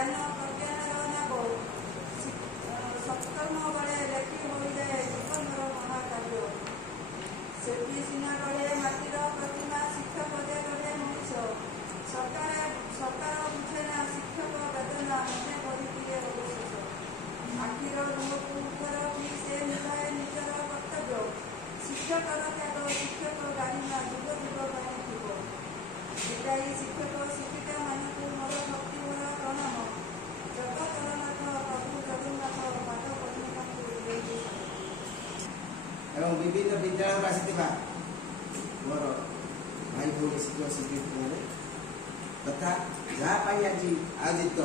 ଜ୍ଞାନ ପ୍ରଜ୍ଞାନର ନାବ ସପ୍ତମ ବଳେ ଲେଖି ହୋଇଯାଏ ଜୀବନର ମହାକାବ୍ୟ। ସେଠି ସିନା ଗଢ଼େ ମାଟିର ପ୍ରତିମା, ଶିକ୍ଷକ ଯେ ଗଢ଼େ ମଣିଷ। ସରକାର ବୁଝେ ନା ଶିକ୍ଷକ ବେଦନା, ମନେ କରିଦିଏ ଅବଶେଷ। ଆଖିର ଲୁହକୁ ଉତ୍ତର ବି ସେ ନିଭାଏ ନିଜର କର୍ତ୍ତବ୍ୟ। ଶିକ୍ଷକର ତ୍ୟାଗ ଶିକ୍ଷକ ଗାରିମା ଯୁଗ ଯୁଗ ପାଇଁ ଥିବ। ଶିକାଇ ଶିକ୍ଷକ ଶିକ୍ଷିକାମାନଙ୍କୁ ମୋର ଭକ୍ତିଭରା ପ୍ରଣାମ। ଜଗତର ନାଥ ପ୍ରଭୁ ଜଗନ୍ନାଥ ପାଠ ପଦ୍ମଙ୍କୁ ଦେଇଛି। ଏବଂ ବିଭିନ୍ନ ବିଦ୍ୟାଳୟରୁ ଆସିଥିବା ମୋର ଭାଇ ଭଉଣୀ ଶିକ୍ଷକ ଶିକ୍ଷୟିତ୍ରୀମାନେ ତଥା ଯାହା ପାଇଁ ଆଜି ଆୟୋଜିତ